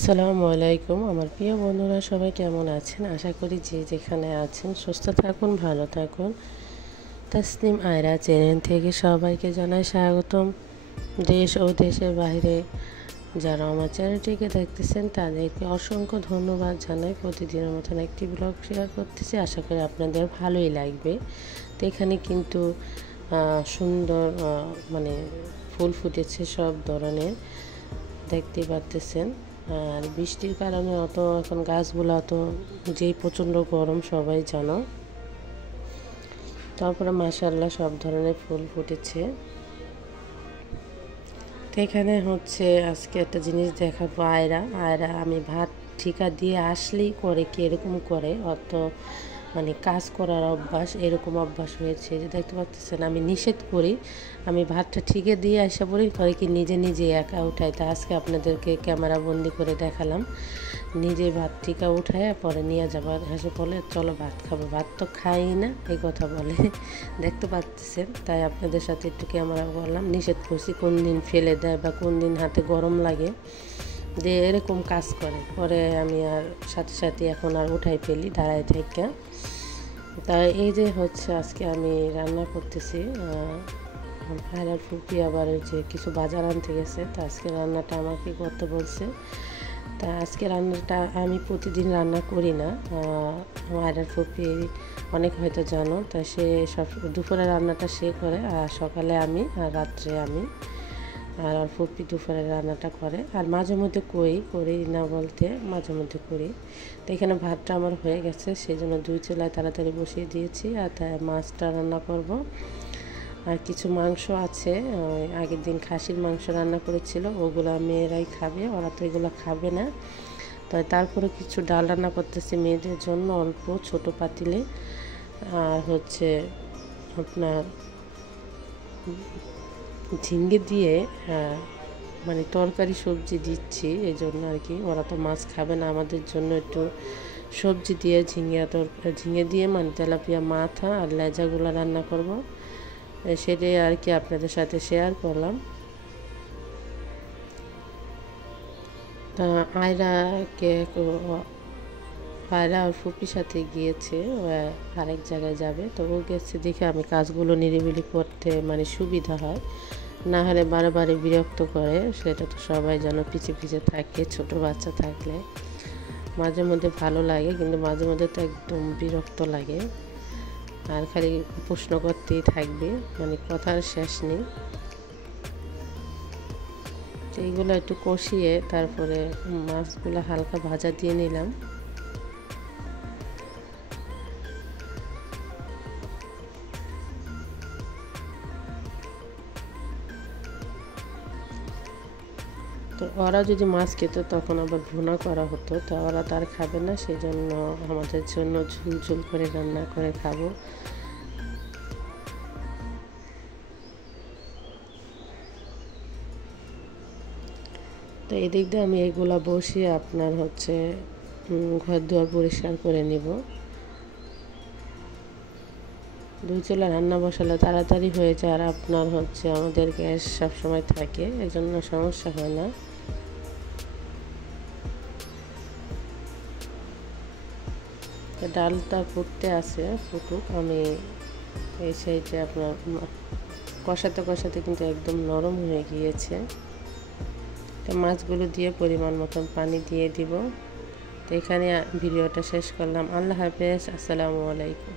আসসালামু আলাইকুম আমার প্রিয় বন্ধুরা, সবাই কেমন আছেন? আশা করি যে যেখানে আছেন সুস্থ থাকুন, ভালো থাকুন। তাসনিম আয়রা চ্যানেল থেকে সবাইকে জানাই স্বাগতম। দেশ ও দেশের বাইরে যারা আমার চ্যানেলটিকে দেখতেছেন তাদেরকে অসংখ্য ধন্যবাদ জানাই। প্রতিদিনের মতন একটি ব্লগ শেয়ার করতেছি, আশা করি আপনাদের ভালোই লাগবে। তো এখানে কিন্তু সুন্দর মানে ফুল ফুটেছে সব ধরনের, দেখতেই পারতেছেন। আর বৃষ্টির কারণে অত এখন গাছগুলো অত যেই প্রচণ্ড গরম সবাই জানো। তারপরে মাশাআল্লাহ সব ধরনের ফুল ফুটেছে। তো এখানে হচ্ছে আজকে একটা জিনিস দেখাবো। আয়রা আমি ভাত ঠিকা দিয়ে আসলেই করে কি এরকম করে, অত মানে কাজ করার অভ্যাস, এরকম অভ্যাস হয়েছে যে দেখতে পাচ্ছেন। আমি নিষেধ করি, আমি ভাতটা ঠিকে দিয়ে আসা পড়ি, করে কি নিজে নিজে একা উঠাই। তা আজকে আপনাদেরকে ক্যামেরা বন্দি করে দেখালাম, নিজে ভাত ঠিকা উঠায় পরে নিয়ে যাবার। হেসে বলে চলো ভাত খাবো, ভাত তো খাই না এই কথা বলে। দেখতে পাচ্ছেন, তাই আপনাদের সাথে একটু ক্যামেরা করলাম। নিষেধ করছি, কোন দিন ফেলে দেয় বা কোন দিন হাতে গরম লাগে যে এরকম কাজ করে, পরে আমি আর সাথে সাথে এখন আর উঠাই ফেলি দাঁড়ায় থেকে। তাই এই যে হচ্ছে আজকে আমি রান্না করতেছি। ভাইরার ফুপি আবার যে কিছু বাজার আনতে গেছে, তা আজকে রান্নাটা আমাকে করতে বলছে। তা আজকে রান্নাটা আমি প্রতিদিন রান্না করি না। ভাইরার ফুপি অনেক হয়তো জানো, তাই সে সব দুপুরে রান্নাটা সে করে, আর সকালে আমি, আর রাত্রে আমি। আর ফুপি দুপুরের রান্নাটা করে, আর মাঝে মধ্যে করি না বলতে মাঝে মধ্যে করি। তো এখানে ভাতটা আমার হয়ে গেছে, সেই জন্য 2 চুলায় তাড়াতাড়ি বসিয়ে দিয়েছি। আর তাই মাছটা রান্না করব। আর কিছু মাংস আছে, আগের দিন খাসির মাংস রান্না করেছিল, ওগুলো মেয়েরাই খাবে, ওরা তো এগুলো খাবে না। তাই তারপরে কিছু ডাল রান্না করতেছি মেয়েদের জন্য, অল্প ছোট পাতিলে। আর হচ্ছে আপনার ঝিঙ্গে দিয়ে মানে তরকারি সবজি দিচ্ছি, এই জন্য আর কি। ওরা তো মাছ খাবে না, আমাদের জন্য একটু সবজি দিয়ে ঝিঙে দিয়ে মানে তেলাপিয়া মাথা আর লেজাগুলো রান্না করব, সেটাই আর কি আপনাদের সাথে শেয়ার করলাম। তা আয়রা আর ফুপির সাথে গিয়েছে, আরেক জায়গায় যাবে। তো ও গেছে দেখে আমি কাজগুলো নিরিবিলি করতে মানে সুবিধা হয়, না হলে বারে বারে বিরক্ত করে। সেটা তো সবাই যেন পিছে পিছে থাকে, ছোট বাচ্চা থাকলে মাঝে মধ্যে ভালো লাগে, কিন্তু মাঝে মধ্যে তো একদম বিরক্ত লাগে, আর খালি প্রশ্ন করতেই থাকবে, মানে কথার শেষ নেই। তো এইগুলো একটু কষিয়ে তারপরে মাছগুলো হালকা ভাজা দিয়ে নিলাম। তো ওরা যদি মাছ খেত তখন আবার ভুনা করা হতো, তো ওরা তার খাবে না, সেই জন্য আমাদের জন্য ঝুল ঝুল করে রান্না করে খাবো। তো এদিক দিয়ে আমি এগুলা বসিয়ে আপনার হচ্ছে ঘর দুয়ার পরিষ্কার করে নিব। 2 চুলা রান্না বসালে তাড়াতাড়ি হয়ে যায়, আর আপনার হচ্ছে আমাদের গ্যাস সবসময় থাকে, এই জন্য সমস্যা হয় না। ডালটা ফুটতে আছে, ফুটুক। আমি এই সাইডে আপনার কষাতে কষাতে কিন্তু একদম নরম হয়ে গিয়েছে। তো মাছগুলো দিয়ে পরিমাণ মতন পানি দিয়ে দিব। তো এখানে ভিডিওটা শেষ করলাম। আল্লাহ হাফেজ, আসসালামু আলাইকুম।